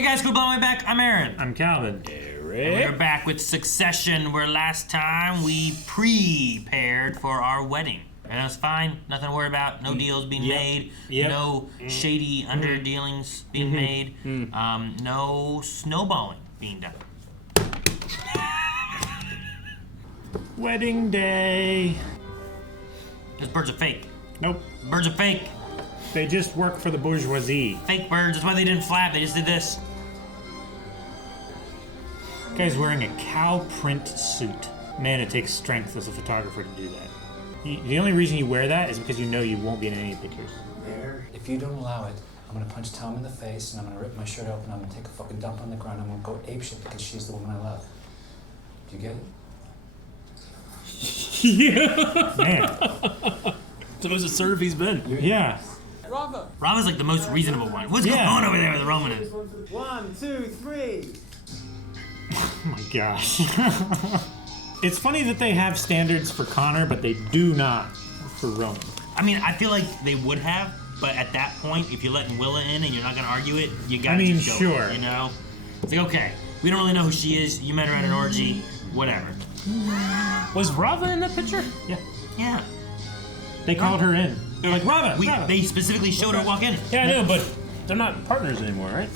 Hey guys, cool blowing back. I'm Aaron. I'm Calvin. And we're back with Succession, where last time we prepared for our wedding. And it was fine, nothing to worry about, no deals being made, no shady underdealings being made, no snowballing being done. Wedding day. Those birds are fake. Nope. Birds are fake. They just work for the bourgeoisie. Fake birds, that's why they didn't flap, they just did this. Guy's wearing a cow print suit. Man, it takes strength as a photographer to do that. The only reason you wear that is because you know you won't be in any pictures. If you don't allow it, I'm gonna punch Tom in the face and I'm gonna rip my shirt open, I'm gonna take a fucking dump on the ground, I'm gonna go apeshit because she's the woman I love. Do you get it? Yeah. Man. It's the most assertive he's been. Yeah. Rava's like the most reasonable one. What's going on over there with the Roman is? 1, 2, 3. Oh my gosh. It's funny that they have standards for Connor, but they do not for Roman. I mean, I feel like they would have, but at that point, if you're letting Willa in and you're not gonna argue it, you gotta just go sure. with it, you know? It's like, okay, we don't really know who she is, you met her at an orgy, whatever. Was Rava in that picture? Yeah. Yeah. They called her in. They're like, Rava! Rava. They specifically showed her walk in. Yeah, I know, but they're not partners anymore, right?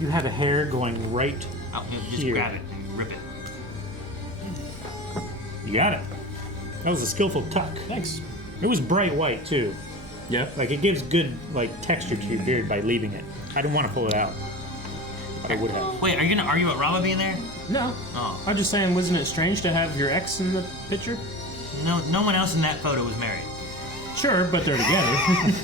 You had a hair going right Oh, just here. grab it and rip it. You got it. That was a skillful tuck. Thanks. It was bright white too. Yeah. Like it gives good texture to your beard by leaving it. I didn't want to pull it out, but I would have. Wait, are you gonna argue about Rava being there? No. Oh. I'm just saying, wasn't it strange to have your ex in the picture? No one else in that photo was married. Sure, but they're together.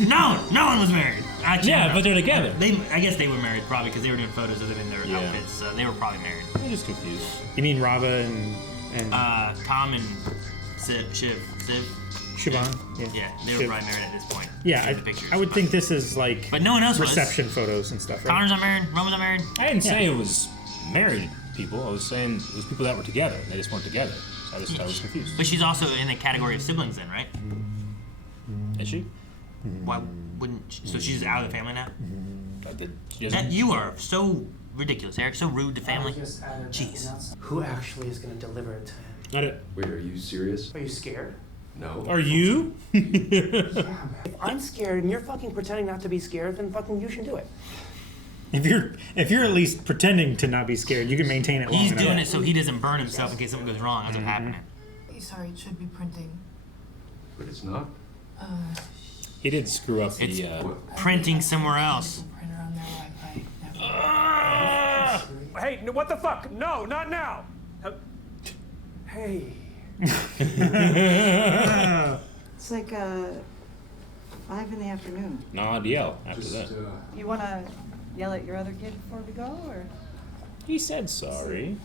No one was married. Actually, Yeah, but they're together. I guess they were married probably because they were doing photos of them in their outfits, so they were probably married. I'm just confused. You mean Rava and Tom and Shiv? Siobhan? Yeah, they were Shiv. probably married at this point. Yeah, In the pictures, I would think this is like But no one else reception photos and stuff, right? Connor's not married. Roman's not married. I didn't say it was married people. I was saying it was people that were together. They just weren't together. So I was confused. But she's also in the category of siblings, then, right? Is she? Why wouldn't? So she's out of the family now. She doesn't. You are so ridiculous, Eric. So rude to family. Jeez. Who actually is going to deliver it to him? Not it. Wait, are you serious? Are you scared? No. Are you? If I'm scared and you're fucking pretending not to be scared, then fucking you should do it. If you're at least pretending to not be scared, you can maintain it long He's enough. doing it so he doesn't burn himself in case something goes wrong. That's what's happening. Sorry, it should be printing. But it's not. He did screw up It's the. printing somewhere else. Printer on their Wi-Fi. Never. Hey, what the fuck? No, not now. Hey. It's like 5 in the afternoon. Nod, yell after Just, that. You want to yell at your other kid before we go, or? He said sorry.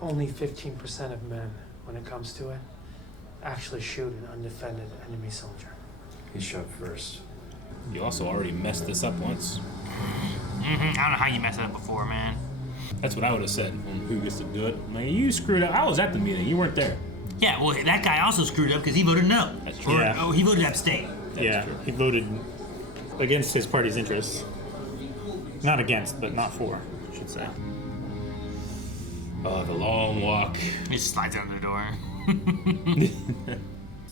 Only 15% of men, when it comes to it, actually shoot an undefended enemy soldier. he shot first. You also already messed this up once. I don't know how you messed it up before, man. That's what I would have said when who gets to do it. I'm like, you screwed up. I was at the meeting. You weren't there. Yeah, well, that guy also screwed up because he voted no. That's true. Or, Yeah. oh, he voted abstain. Yeah, true. he voted against his party's interests. Not against, but not for, I should say. Oh, the long walk. He just slides out the door.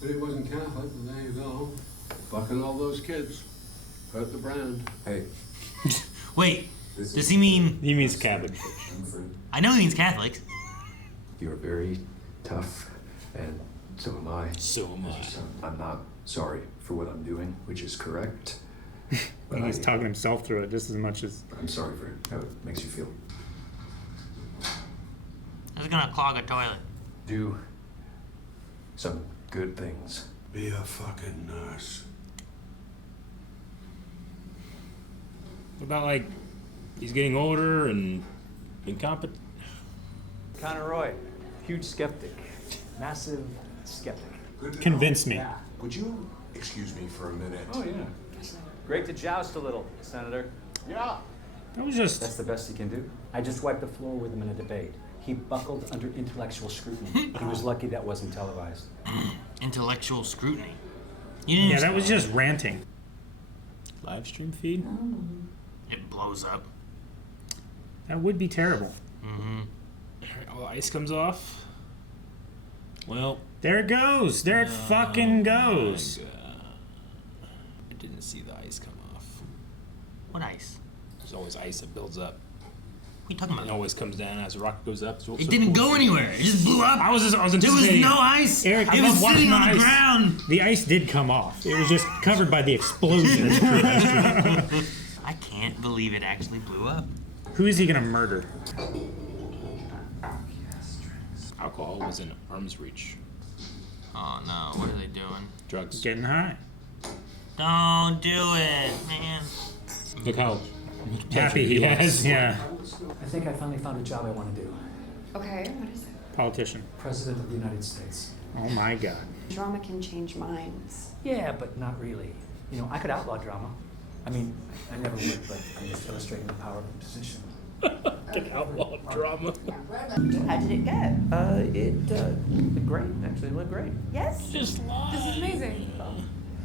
But he wasn't Catholic, and there you go. Fucking all those kids. Hurt the brand. Hey, Wait, does he mean? He means Catholic. I know he means Catholics. you're very tough, and so am I. So am I. I'm not sorry for what I'm doing, which is correct. But He's talking himself through it just as much as. I'm sorry for how it makes you feel. I was gonna clog a toilet. Do some good things. Be a fucking nurse. What about, like, he's getting older and incompetent? Connor Roy, huge skeptic, massive skeptic. Good to Convince me. Yeah. Would you excuse me for a minute? Oh yeah. Great to joust a little, Senator. Yeah. That was just. That's the best he can do. I just wiped the floor with him in a debate. He buckled under intellectual scrutiny. He was lucky that wasn't televised. Intellectual scrutiny. You didn't Yeah, that was just ranting. Live stream feed? It blows up. That would be terrible. Mm-hmm. Alright, all the ice comes off. Well, There it goes. There it fucking goes. I didn't see the ice come off. What ice? There's always ice that builds up. What are you talking It about? always comes down as the rocket goes up. It didn't go anywhere. It just blew up. I was There was anticipating. no ice. Eric, it I was love watching sitting the on the ice. ground. The ice did come off. It was just covered by the explosion. I can't believe it actually blew up. Who is he gonna murder? Alcohol was in arm's reach. Oh no, what are they doing? Drugs. Getting high. Don't do it, man. Look how Happy he was. Yeah. I think I finally found a job I want to do. Okay, what is it? Politician. President of the United States. Oh my god. Drama can change minds. Yeah, but not really. You know, I could outlaw drama. I mean, I never would, but I'm just illustrating the power of the position. an outlaw drama. How did it go? It went great. Actually, it went great. Yes? Just lie. This is amazing.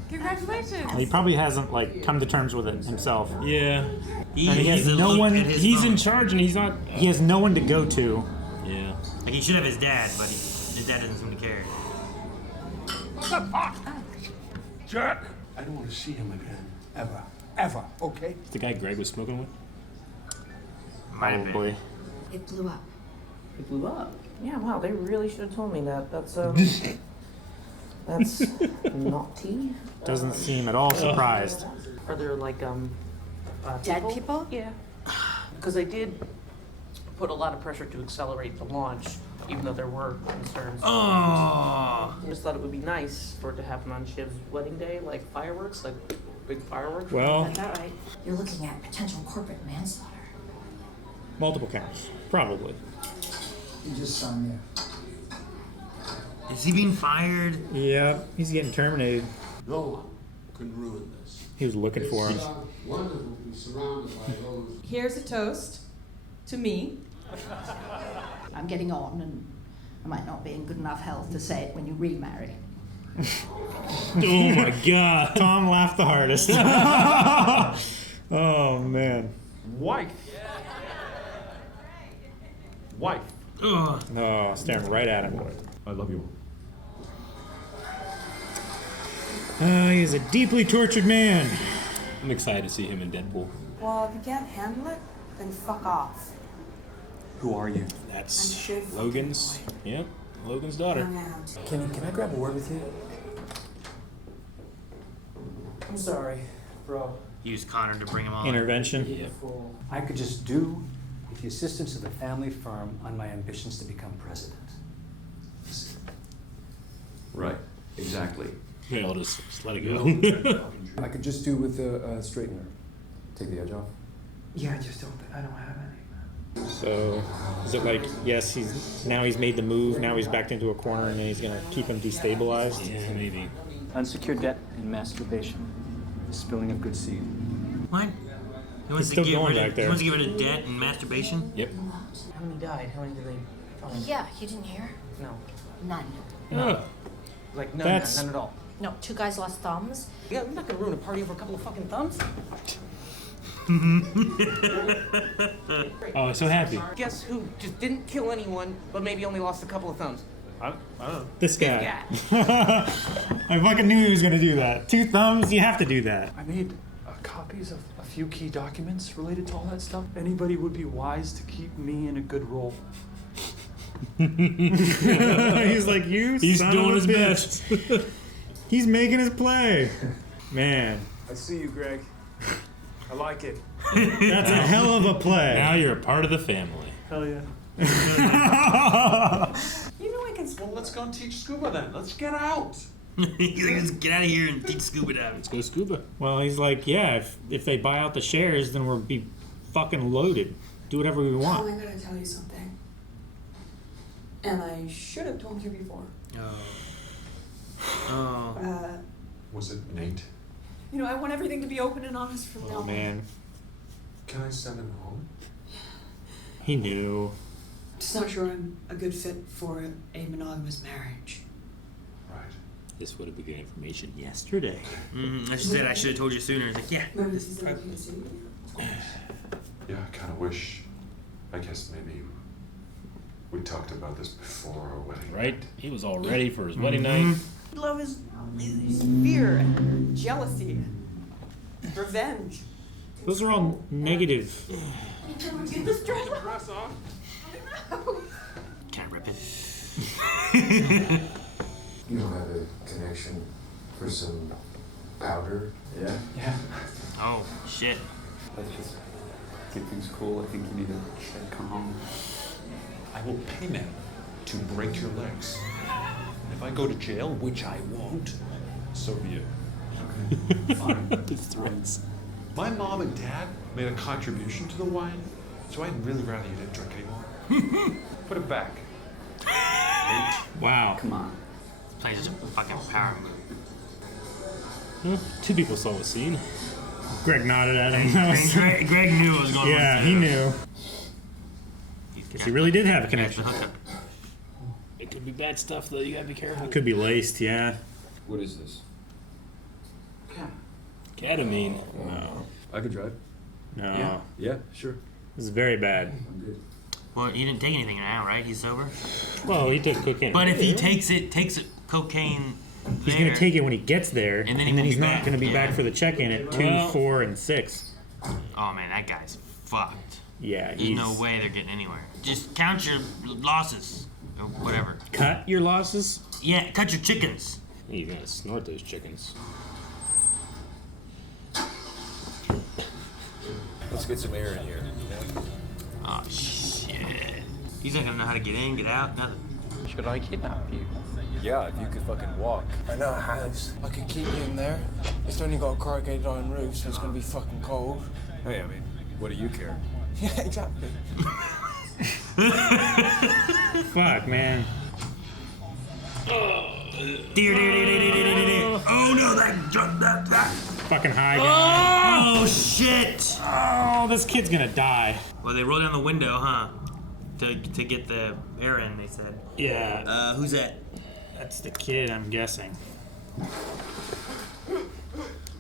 Congratulations. He probably hasn't like come to terms with it himself. Yeah. And he has a no look one- at his He's phone. in charge and he's not. He has no one to go to. Yeah. Like he should have his dad, but his dad doesn't seem to care. Jerk! I don't want to see him again. Ever. Ever, okay? The guy Greg was smoking with? Might have been. Probably. It blew up. It blew up. Yeah, wow, they really should have told me that. That's that's naughty. Doesn't seem at all surprised. Are there like Dead people? Yeah. Because they did put a lot of pressure to accelerate the launch, even though there were concerns. Oh. I just thought it would be nice for it to happen on Shiv's wedding day, like fireworks, like big fireworks. Well, That's all right. You're looking at potential corporate manslaughter. multiple counts. Probably. You just signed there. Is he being fired? Yeah, he's getting terminated. No one can ruin this. He was looking for him. It's wonderful to be surrounded by those. Here's a toast to me. I'm getting on, and I might not be in good enough health to say it when you remarry. Oh my god. Tom laughed the hardest. Oh man. Wife. Wife. Ugh. Oh, staring right at him. I love you. He's a deeply tortured man. I'm excited to see him in Deadpool. Well, if you can't handle it, then fuck off. Who are you? That's I'm Shiv. Logan's. Yeah, Logan's daughter. Can I grab a word with you? I'm sorry, bro. Use Connor to bring him on. Intervention. I could just do with the assistance of the family firm on my ambitions to become president. Right, exactly. Yeah, I'll just let it go. I could just do with a straightener. Take the edge off. Yeah, I don't have any. So, is it like, yes, he's made the move, now he's backed into a corner, and then he's gonna keep him destabilized? Yeah, maybe. Unsecured debt and masturbation. Spilling of good seed. What? He wants He's to still get going rid back of, there. He wants to get rid of debt and masturbation? Yep. How many died? How many did they find? Yeah, you didn't hear? No. None. Oh, Like none, That's- none at all. No, 2 guys lost thumbs. Yeah, I'm not gonna ruin a party over a couple of fucking thumbs. Oh, so happy. Guess who just didn't kill anyone, but maybe only lost a couple of thumbs? I don't know. this guy. I fucking knew he was gonna do that. 2 thumbs, you have to do that. I made copies of a few key documents related to all that stuff. Anybody would be wise to keep me in a good role. He's like, you He's son doing of a his bitch. best. He's making his play. Man, I see you, Greg. I like it. that's a hell of a play. Now you're a part of the family. Hell yeah. You know I can swim. Well, let's go and teach scuba then. Let's get out. He's like, let's get out of here and teach scuba diving. Let's go scuba. Well, he's like, yeah, if they buy out the shares, then we'll be fucking loaded. Do whatever we want. I gotta tell you something. And I should have told you before. Oh. Was it Nate? You know, I want everything to be open and honest from now Oh on. man, Can I send him home? he knew. Just not sure I'm a good fit for a monogamous marriage. Right. This would have been good information. Yesterday. I said I should have told you sooner. It's like, yeah. Remember the season of Kansas City? Yeah, I kind of wish I guess maybe we talked about this before our wedding. Right? He was all ready for his wedding night. Love is fear, jealousy, revenge. Those are all negative. Get this dress off. Can I rip it? You don't have a connection for some powder? Yeah. Yeah. Oh, shit. Let's just keep things cool. I think you need to stay calm. I will pay them to break your legs. If I go to jail, which I won't, so be it. Fine. The threats. My mom and dad made a contribution to the wine, so I'd really rather you didn't drink anymore. Put it back. Wow. Come on. This place is a fucking power move. Well, 2 people saw the scene. Greg nodded at him. Greg knew what was going on. Yeah, he knew. Because he really did have a connection. It could be bad stuff, though. You gotta be careful. It could be laced, yeah. What is this? Ketamine. No. I could drive. No. Yeah, sure. This is very bad. I'm good. Well, he didn't take anything now, right? He's sober. Well, he took cocaine. But if he takes cocaine, he's going to take it when he gets there, and then he's not going to be back for the check-in at 2, 4, and 6. Oh man, that guy's fucked. Yeah, There's no way they're getting anywhere. Just count your losses, or whatever. Cut your losses? Yeah, cut your chickens. You gotta snort those chickens. Let's get some air in here. Oh shit. He's not gonna know how to get in, get out, nothing. Should I kidnap you? Yeah, if you could fucking walk. I know a house. I could keep you in there. It's only got a corrugated iron roof, so it's gonna be fucking cold. Hey, I mean, what do you care? Yeah, exactly. Fuck, man. Dear. Oh no, that. Fucking high guy. Oh shit. Oh, this kid's gonna die. Well, they rolled down the window, huh? To get the air in, they said. Yeah. Who's that? That's the kid, I'm guessing.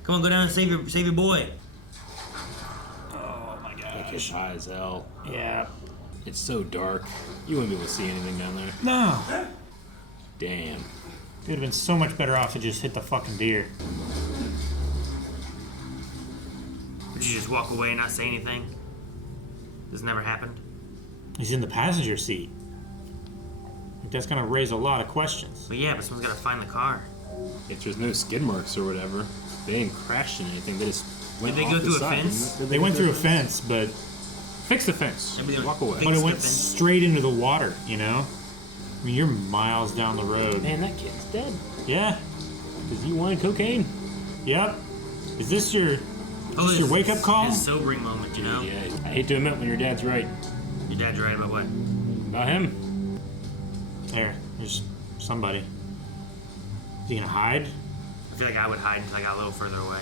Come on, go down and save your boy. Oh my god. That kid's high as hell. Yeah. It's so dark. You wouldn't be able to see anything down there. No. Damn. It would have been so much better off to just hit the fucking deer. Would you just walk away and not say anything? This never happened. He's in the passenger seat. That's gonna raise a lot of questions. But yeah, but someone's gotta find the car. If there's no skid marks or whatever, they didn't crash into anything. They just went Did they off go the through a side. fence? They went through a fence, but Fix the fence. Walk away. but it went straight into the water, you know? I mean, you're miles down the road. Man, that kid's dead. Yeah. Because you wanted cocaine. Yep. Is this your wake-up call? His sobering moment, you know? Yeah, I hate to admit when your dad's right. Your dad's right about what? About him. There's somebody. Is he gonna hide? I feel like I would hide until I got a little further away.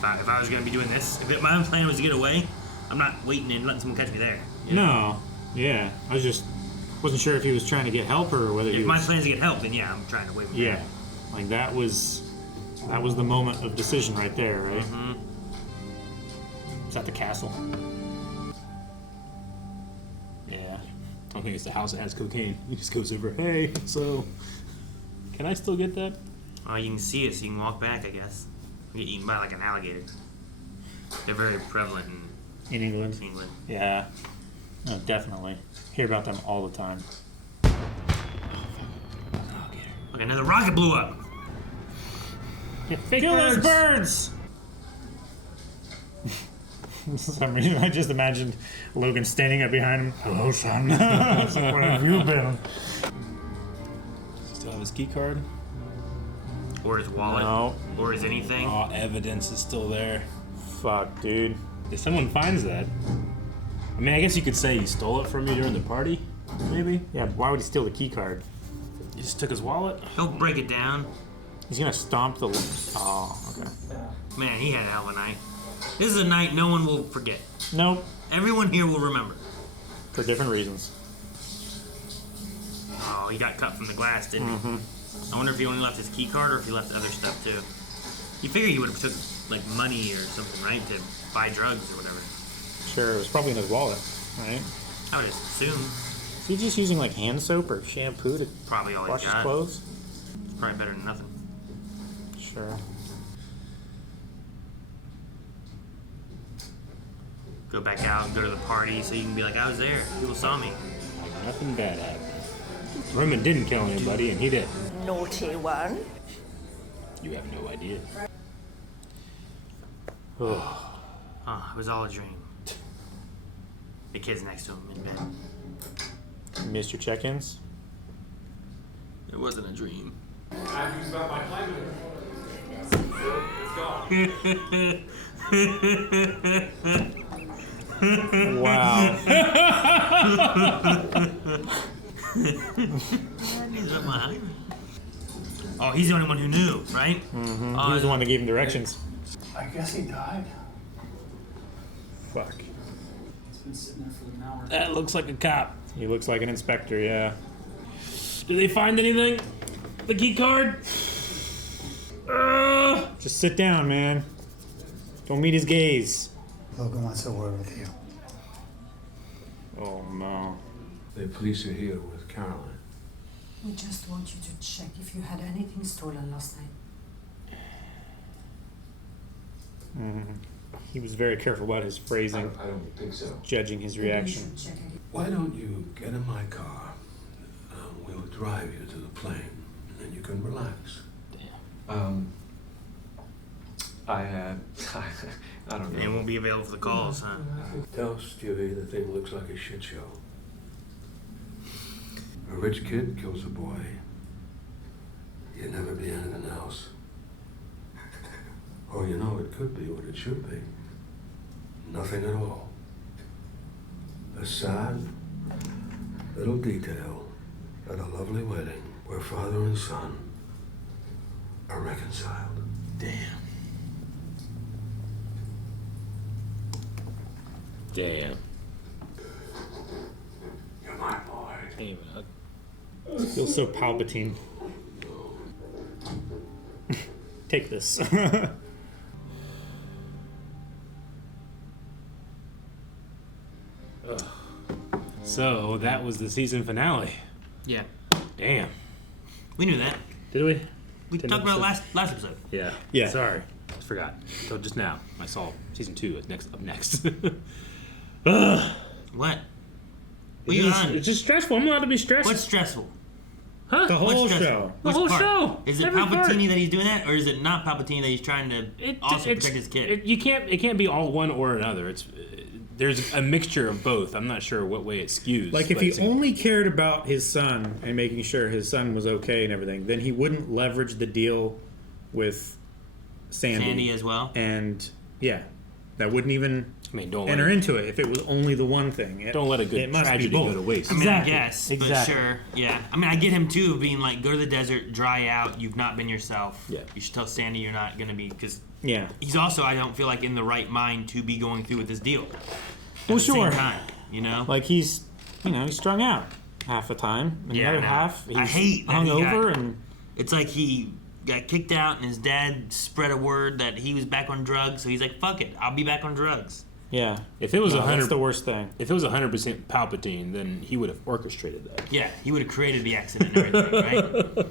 If I was gonna be doing this, if my plan was to get away, I'm not waiting and letting someone catch me there. You know? No. Yeah. I wasn't sure if he was trying to get help or whether If he my was... plan is to get help, then yeah, I'm trying to wait. Yeah. Like that was the moment of decision right there, right? Mm-hmm. Is that the castle? Yeah. I don't think it's the house that has cocaine. He just goes over, hey, so can I still get that? Oh, you can see it, so you can walk back, I guess. You get eaten by like an alligator. They're very prevalent In England? in England. Yeah. No, definitely. Hear about them all the time. Look, another rocket blew up. Yeah, kill those birds! For some reason, I just imagined Logan standing up behind him. Hello, son. It's like, where have you been? Still have his key card? Or his wallet. No. Or his anything. Oh, evidence is still there. Fuck, dude. If someone finds that, I mean, I guess you could say he stole it from you during the party, maybe? Yeah, why would he steal the key card? He just took his wallet? He'll break it down. He's gonna stomp the... Oh, okay. Man, he had a hell of a night. This is a night no one will forget. Nope. Everyone here will remember. For different reasons. Oh, he got cut from the glass, didn't he? I wonder if he only left his key card or if he left other stuff too. You figure he would have took like money or something, right, to buy drugs or whatever. Sure, it was probably in his wallet. right? I would assume. Is he just using like hand soap or shampoo to Probably all wash he's his got. clothes? It's probably better than nothing. Sure. Go back out, go to the party, so you can be like, I was there. People saw me. Like nothing bad happened. Roman didn't kill anybody, and he did. Naughty one. You have no idea. Oh, it was all a dream. The kid's next to him in bed. You missed your check-ins? It wasn't a dream. I've used up my plan. Wow. Oh, he's the only one who knew, right? Mm-hmm. He was the one that gave him directions. I guess he died. Fuck. He's been sitting there for an hour. That looks like a cop. He looks like an inspector, yeah. Did they find anything? The key card? Just sit down, man. Don't meet his gaze. Logan wants a word with you. Oh, no. The police are here with Caroline. We just want you to check if you had anything stolen last night. He was very careful about his phrasing. I don't think so. Judging his reaction. Why don't you get in my car? We'll drive you to the plane, and then you can relax. I don't know. And won't be available for the calls, huh? Tell Stewie the thing looks like a shit show. A rich kid kills a boy. You'd never be anything else. Or you know, it could be what it should be. Nothing at all. A sad little detail at a lovely wedding where father and son are reconciled. Damn. Damn. You're my boy. Hey, man. Feels so Palpatine. Take this. So that was the season finale. Yeah. Damn. We knew that. Did we? We talked about it last episode. Yeah. Yeah. Sorry, I forgot. So just now, I saw season 2 is up next. What? What you on? It's just stressful. I'm allowed to be stressed. What's stressful? Huh? The whole What's stressful? show. Which The whole part? show. Is it Every Palpatine part. that he's doing that, or is it not Palpatine that he's trying to also protect his kid? It can't be all one or another. There's a mixture of both. I'm not sure what way it skews. Like, if he only cared about his son and making sure his son was okay and everything, then he wouldn't leverage the deal with Sandy as well. And, yeah, that wouldn't even don't enter into it if it was only the one thing. Don't let a good it must tragedy be both. go to waste. I mean, Exactly. I guess, Exactly. but sure, yeah. I mean, I get him too, being like, go to the desert, dry out. You've not been yourself. Yeah. You should tell Sandy you're not gonna be, because Yeah. he's also, I don't feel like, in the right mind to be going through with this deal. Well, At the sure. same time, you know. Like, he's strung out half the time. And the other no. half, he's I hate that he hungover got- and... It's like he got kicked out, and his dad spread a word that he was back on drugs. So he's like, "Fuck it, I'll be back on drugs." Yeah. If it was No, 100, that's the worst thing. If it was 100% Palpatine, then he would have orchestrated that. Yeah, he would have created the accident and everything, right?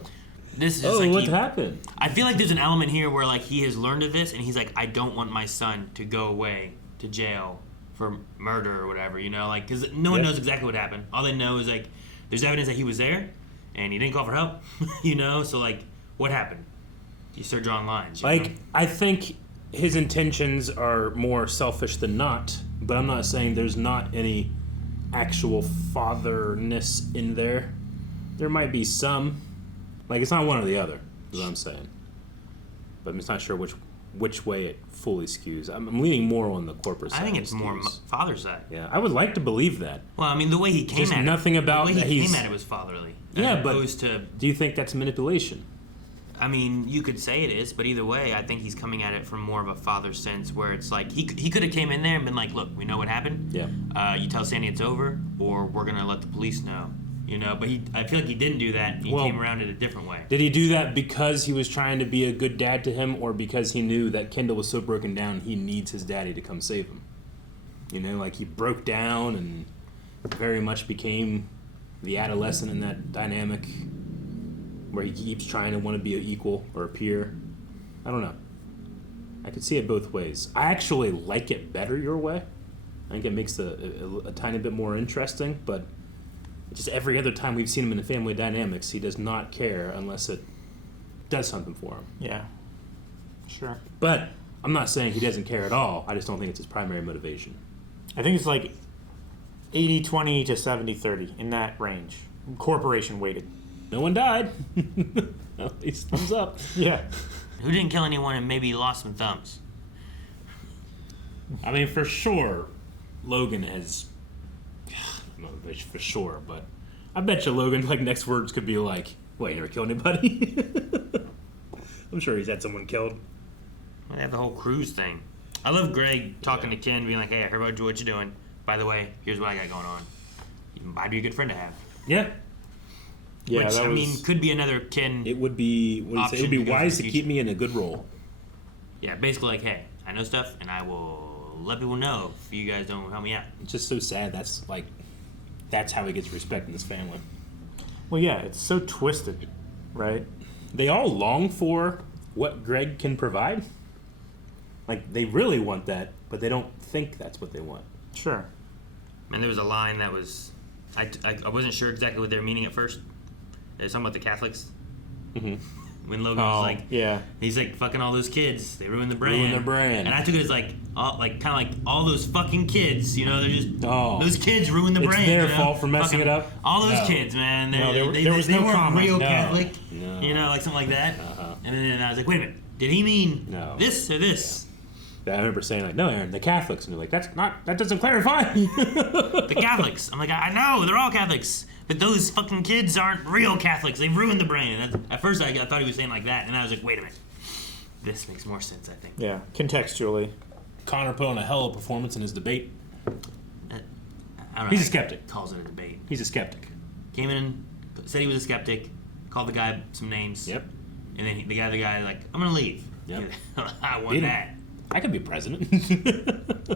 This is like what he- happened? I feel like there's an element here where like he has learned of this, and he's like, I don't want my son to go away to jail for murder or whatever, you know, like, because no one knows exactly what happened. All they know is like there's evidence that he was there, and he didn't call for help, you know. So like, what happened? You start drawing lines. You know? I think his intentions are more selfish than not, but I'm not saying there's not any actual fatherness in there. There might be some. Like, it's not one or the other, is what I'm saying. But I'm just not sure which way it fully skews. I'm leaning more on the corporate side. I think it's more skews. father side. Yeah, I would like to believe that. Well, I mean, the way he came Just at nothing it, about the way that he he's- came at it was fatherly. Yeah, as but opposed to, do you think that's manipulation? I mean, you could say it is, but either way, I think he's coming at it from more of a father sense, where it's like he could have came in there and been like, "Look, we know what happened. Yeah. You tell Sandy it's over, or we're gonna let the police know." You know, but I feel like he didn't do that. He Well, came around it a different way. Did he do that because he was trying to be a good dad to him, or because he knew that Kendall was so broken down he needs his daddy to come save him? You know, like he broke down and very much became the adolescent in that dynamic where he keeps trying to want to be an equal or a peer. I don't know. I could see it both ways. I actually like it better your way. I think it makes a tiny bit more interesting, but just every other time we've seen him in the family dynamics, he does not care unless it does something for him. Yeah. Sure. But I'm not saying he doesn't care at all. I just don't think it's his primary motivation. I think it's like 80-20 to 70-30 in that range. Corporation weighted. No one died. At least thumbs up. Yeah. Who didn't kill anyone and maybe lost some thumbs? I mean, for sure, Logan has... I'm not for sure, but I bet you Logan, like, next words could be like, "What, you never killed anybody?" I'm sure he's had someone killed. Well, they have the whole cruise thing. I love Greg talking to Ken, being like, "Hey, I heard about what you're doing. By the way, here's what I got going on." I'd be a good friend to have. Yeah. Yeah, which, I mean, could be another Ken. It would be. What do you say? It would be wise to keep me in a good role. Yeah, basically like, hey, I know stuff, and I will let people know if you guys don't help me out. It's just so sad. That's how he gets respect in this family. Well, yeah, it's so twisted, right? They all long for what Greg can provide. Like, they really want that, but they don't think that's what they want. Sure. And there was a line that was... I wasn't sure exactly what they were meaning at first. They were talking about the Catholics. Mm-hmm. When Logan was like... Yeah. He's like, fucking all those kids. They ruined the brand. Ruined their brand. And I took it as kind of like all those fucking kids, you know, they're just... those kids ruined the brand. It's their you know? fault for messing it up? All those kids, man. They weren't real Catholic. No. You know, like something like that. And then I was like, wait a minute. Did he mean this or this? Yeah. I remember saying, like, "No, Aaron, the Catholics." And they're like, that doesn't clarify. The Catholics. I'm like, I know, they're all Catholics. But those fucking kids aren't real Catholics. They ruined the brand. At first, I thought he was saying like that. And I was like, wait a minute. This makes more sense, I think. Yeah, contextually. Connor put on a hell of a performance in his debate. I don't know. He's a skeptic. Calls it a debate. He's a skeptic. Came in, said he was a skeptic, called the guy some names. Yep. And then the guy like, I'm going to leave. Yep. I want that. I could be president.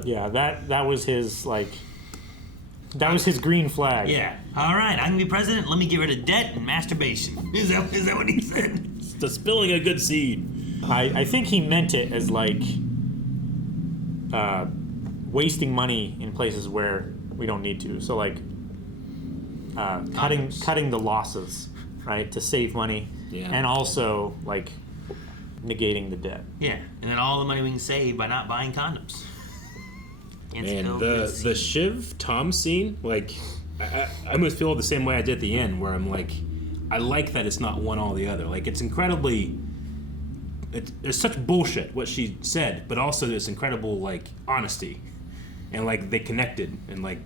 Yeah, that was his, like... That was his green flag. Yeah. All right, I can be president. Let me get rid of debt and masturbation. Is that what he said? The spilling a good seed. I think he meant it as, like... wasting money in places where we don't need to. So, like... cutting the losses, right, to save money. Yeah. And also, like... negating the debt. Yeah, and then all the money we can save by not buying condoms. And the Shiv Tom scene, like, I almost feel the same way I did at the end, where I'm like, I like that it's not one or the other. Like, it's incredibly, there's such bullshit what she said, but also this incredible, like, honesty, and like they connected, and like,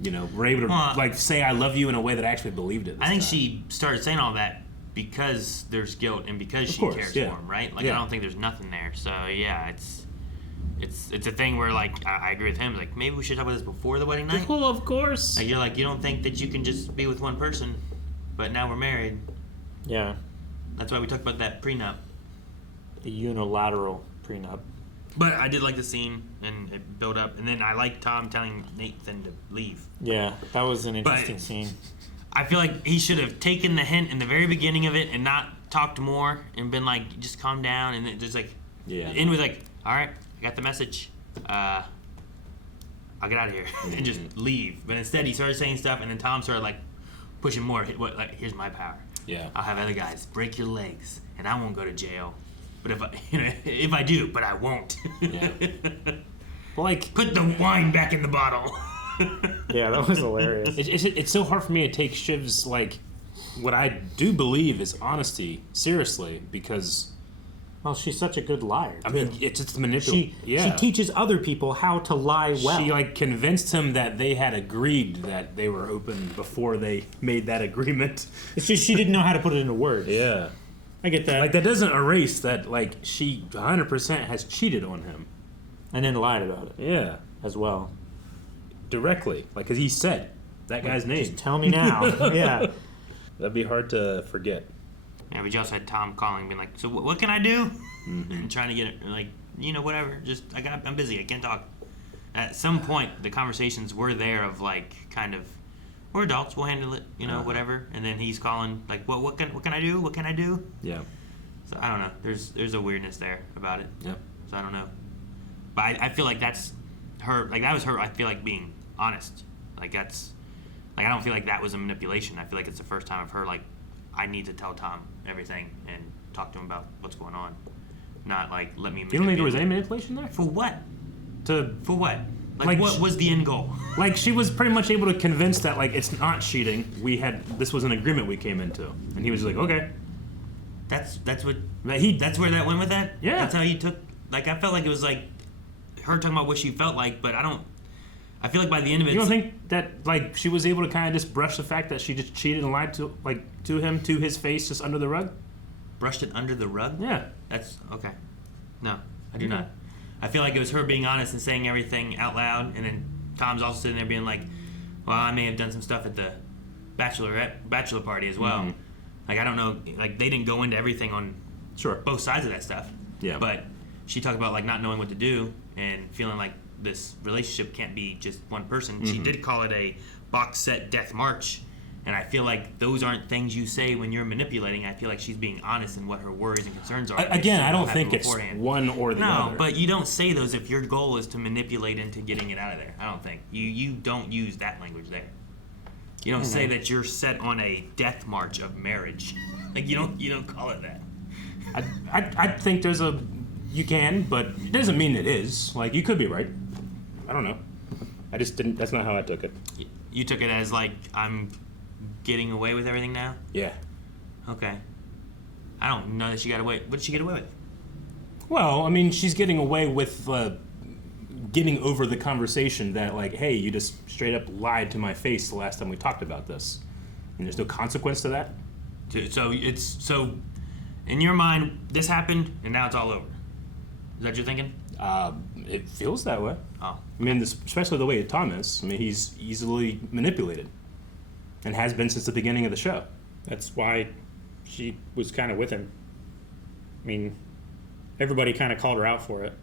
you know, were able to like say I love you in a way that I actually believed it. I think she started saying all that because there's guilt and because she cares for him, right? Like, I don't think there's nothing there. So yeah, it's a thing where, like, I agree with him. Like, maybe we should talk about this before the wedding night. Well, of course. Like, you're like, you don't think that you can just be with one person, but now we're married. Yeah. That's why we talked about that prenup. The unilateral prenup. But I did like the scene, and it built up. And then I liked Tom telling Nathan to leave. Yeah, that was an interesting scene. I feel like he should have taken the hint in the very beginning of it and not talked more and been like, just calm down. And then just like, end with like, all right, I got the message. I'll get out of here and just leave. But instead, he started saying stuff, and then Tom started like pushing more. Like, here's my power. Yeah. I'll have other guys break your legs, and I won't go to jail. But if I do, but I won't. Yeah. Like, put the wine back in the bottle. Yeah, that was hilarious. It's so hard for me to take Shiv's, like, what I do believe is honesty seriously, because... Well, she's such a good liar. I mean, it's just manipulative. She teaches other people how to lie well. She, like, convinced him that they had agreed that they were open before they made that agreement. It's just she didn't know how to put it into words. Yeah. I get that. Like, that doesn't erase that, like, she 100% has cheated on him. And then lied about it. Yeah. As well. Directly. Like, because he said that guy's name. Just tell me now. Yeah. That'd be hard to forget. Yeah, but you also had Tom calling, being like, so what can I do? And trying to get it, like, whatever. Just, I'm busy. I can't talk. at some point the conversations were there of like kind of, we're adults, we'll handle it, you know, whatever. And then he's calling like, what can I do? What can I do? Yeah. So I don't know. There's a weirdness there about it. Yep. So I don't know. But I feel like that's her. Like that was her. I feel like being honest. Like that's. Like I don't feel like that was a manipulation. I feel like it's the first time of her like, I need to tell Tom everything and talk to him about what's going on. Not like let me. You don't think there was any manipulation there? For what? For what? Like what was the end goal? Like she was pretty much able to convince that like it's not cheating. This was an agreement we came into, and he was like, okay. That's what that's where that went with that. Yeah. That's how he took. Like I felt like it was like her talking about what she felt like, but I feel like by the end of it, you don't think that like she was able to kind of just brush the fact that she just cheated and lied to him to his face just under the rug? Brushed it under the rug? Yeah. That's okay. No, I do not. I feel like it was her being honest and saying everything out loud, and then Tom's also sitting there being like, well, I may have done some stuff at the bachelor party as well. Mm-hmm. Like, I don't know, like, they didn't go into everything on both sides of that stuff. Yeah. But she talked about, like, not knowing what to do and feeling like this relationship can't be just one person. Mm-hmm. She did call it a box set death march, and I feel like those aren't things you say when you're manipulating. I feel like she's being honest in what her worries and concerns are. Again, I don't think it's one or the other. No, but you don't say those if your goal is to manipulate into getting it out of there. I don't think. You don't use that language there. You don't say that you're set on a death march of marriage. Like you don't call it that. I think you can, but it doesn't mean it is. Like you could be right. I don't know. I just didn't. That's not how I took it. You took it as like I'm getting away with everything now? Yeah. Okay. I don't know that she got away. What did she get away with? Well, I mean, she's getting away with getting over the conversation that, like, hey, you just straight up lied to my face the last time we talked about this, and there's no consequence to that. So in your mind, this happened, and now it's all over. Is that what you're thinking? It feels that way. Oh. I mean, especially the way Tom is. I mean, he's easily manipulated. And has been since the beginning of the show. That's why she was kind of with him. I mean, everybody kind of called her out for it.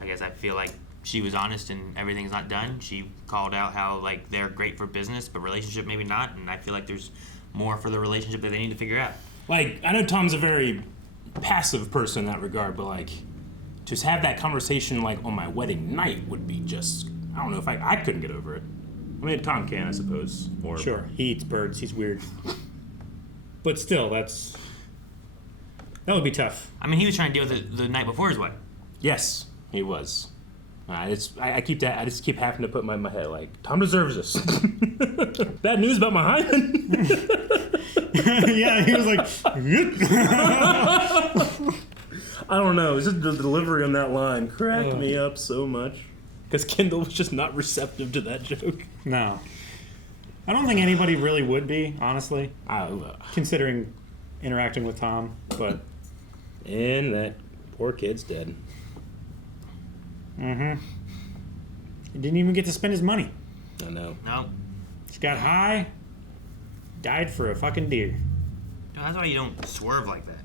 I guess I feel like she was honest and everything's not done. She called out how like they're great for business, but relationship maybe not. And I feel like there's more for the relationship that they need to figure out. Like, I know Tom's a very passive person in that regard, but like, just have that conversation like on my wedding night would be just, I don't know if I couldn't get over it. I mean, Tom can, I suppose. Or sure, he eats birds. He's weird. But still, that would be tough. I mean, he was trying to deal with it the night before his wedding. Yes, he was. I just keep having to put in my head like, Tom deserves this. Bad news about my hymen. Yeah, he was like. I don't know. It's just the delivery on that line cracked me up so much. Because Kendall was just not receptive to that joke. No. I don't think anybody really would be, honestly. Considering interacting with Tom, but... And that poor kid's dead. Mm-hmm. He didn't even get to spend his money. I know. No. Just got high, died for a fucking deer. No, that's why you don't swerve like that.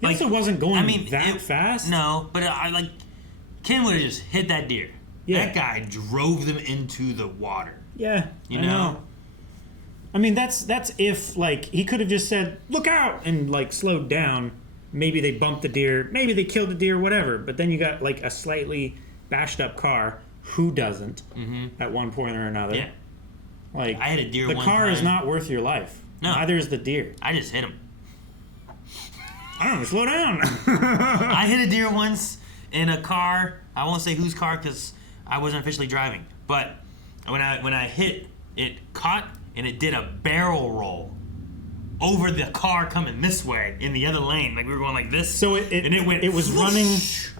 He also wasn't going that fast. No, but Ken would have just hit that deer. Yeah. That guy drove them into the water. Yeah, you know? I mean, that's if, like, he could have just said, look out, and, like, slowed down. Maybe they bumped the deer. Maybe they killed the deer, whatever. But then you got, like, a slightly bashed up car. Who doesn't at one point or another? Yeah. Like, I had a deer the one car time. is not worth your life. No. Neither is the deer. I just hit him. I don't know, slow down. I hit a deer once in a car. I won't say whose car because I wasn't officially driving. But when I hit, it caught and it did a barrel roll over the car coming this way in the other lane. Like we were going like this. So it was running.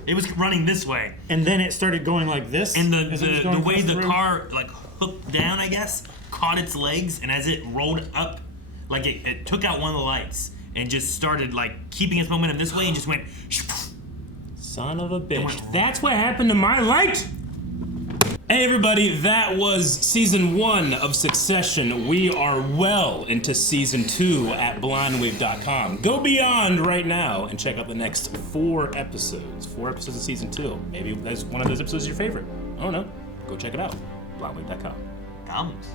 It was running this way. And then it started going like this. And the way the car like hooked down, I guess, caught its legs, and as it rolled up, like it took out one of the lights and just started like keeping its momentum this way and just went. Son of a bitch. That's what happened to my light. Hey everybody, that was season 1 of Succession. We are well into season 2 at blindwave.com. Go beyond right now and check out the next 4 episodes. 4 episodes of season 2. Maybe that's one of those episodes your favorite. I don't know. go check it out. Blindwing.com. Thumbs.